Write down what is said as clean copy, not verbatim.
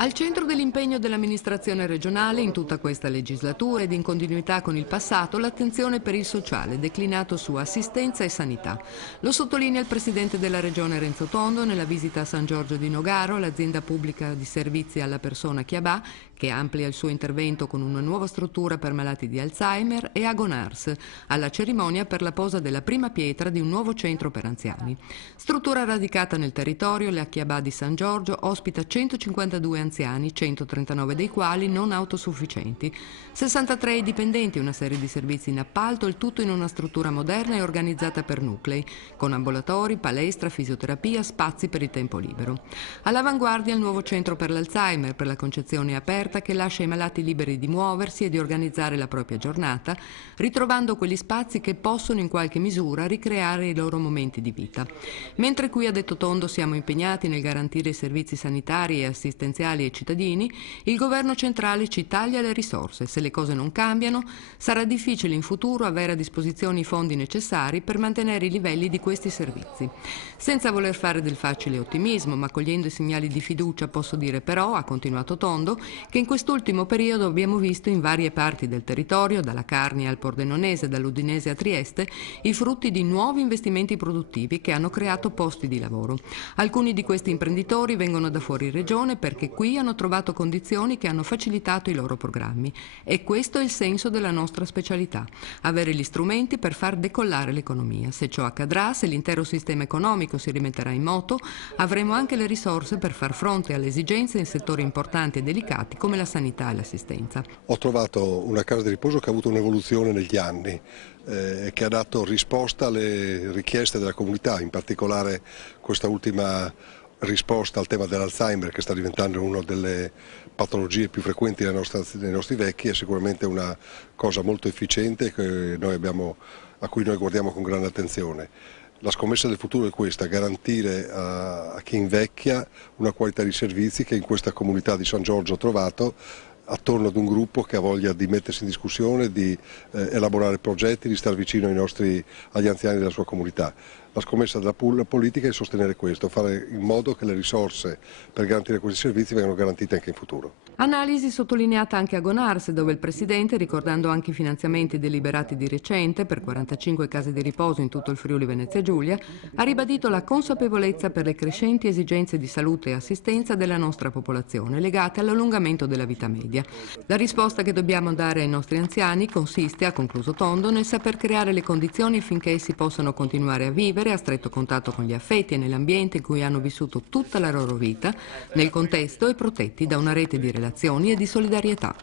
Al centro dell'impegno dell'amministrazione regionale in tutta questa legislatura ed in continuità con il passato l'attenzione per il sociale, declinato su assistenza e sanità. Lo sottolinea il presidente della regione Renzo Tondo nella visita a San Giorgio di Nogaro, l'azienda pubblica di servizi alla persona Chiabà, che amplia il suo intervento con una nuova struttura per malati di Alzheimer, e a Gonars, alla cerimonia per la posa della prima pietra di un nuovo centro per anziani. Struttura radicata nel territorio, la Chiabà di San Giorgio ospita 152 anziani, 139 dei quali non autosufficienti, 63 i dipendenti, una serie di servizi in appalto, il tutto in una struttura moderna e organizzata per nuclei, con ambulatori, palestra, fisioterapia, spazi per il tempo libero. All'avanguardia il nuovo centro per l'Alzheimer, per la concezione aperta che lascia i malati liberi di muoversi e di organizzare la propria giornata, ritrovando quegli spazi che possono in qualche misura ricreare i loro momenti di vita. Mentre qui, a detto Tondo, siamo impegnati nel garantire i servizi sanitari e assistenziali ai cittadini, il governo centrale ci taglia le risorse. Se le cose non cambiano, sarà difficile in futuro avere a disposizione i fondi necessari per mantenere i livelli di questi servizi. Senza voler fare del facile ottimismo, ma cogliendo i segnali di fiducia, posso dire però, ha continuato Tondo, che in quest'ultimo periodo abbiamo visto in varie parti del territorio, dalla Carnia al Pordenonese, dall'Udinese a Trieste, i frutti di nuovi investimenti produttivi che hanno creato posti di lavoro. Alcuni di questi imprenditori vengono da fuori regione perché qui hanno trovato condizioni che hanno facilitato i loro programmi. E questo è il senso della nostra specialità: avere gli strumenti per far decollare l'economia. Se ciò accadrà, se l'intero sistema economico si rimetterà in moto, avremo anche le risorse per far fronte alle esigenze in settori importanti e delicati come la sanità e l'assistenza. Ho trovato una casa di riposo che ha avuto un'evoluzione negli anni, che ha dato risposta alle richieste della comunità, in particolare questa ultima risposta al tema dell'Alzheimer, che sta diventando una delle patologie più frequenti nei nostri vecchi, è sicuramente una cosa molto efficiente a cui noi guardiamo con grande attenzione. La scommessa del futuro è questa: garantire a chi invecchia una qualità di servizi che in questa comunità di San Giorgio ho trovato, attorno ad un gruppo che ha voglia di mettersi in discussione, di elaborare progetti, di stare vicino agli anziani della sua comunità. La scommessa della politica è sostenere questo, fare in modo che le risorse per garantire questi servizi vengano garantite anche in futuro. Analisi sottolineata anche a Gonars, dove il Presidente, ricordando anche i finanziamenti deliberati di recente per 45 case di riposo in tutto il Friuli Venezia Giulia, ha ribadito la consapevolezza per le crescenti esigenze di salute e assistenza della nostra popolazione legate all'allungamento della vita media. La risposta che dobbiamo dare ai nostri anziani consiste, ha concluso Tondo, nel saper creare le condizioni affinché essi possano continuare a vivere a stretto contatto con gli affetti e nell'ambiente in cui hanno vissuto tutta la loro vita, nel contesto e protetti da una rete di relazioni e di solidarietà.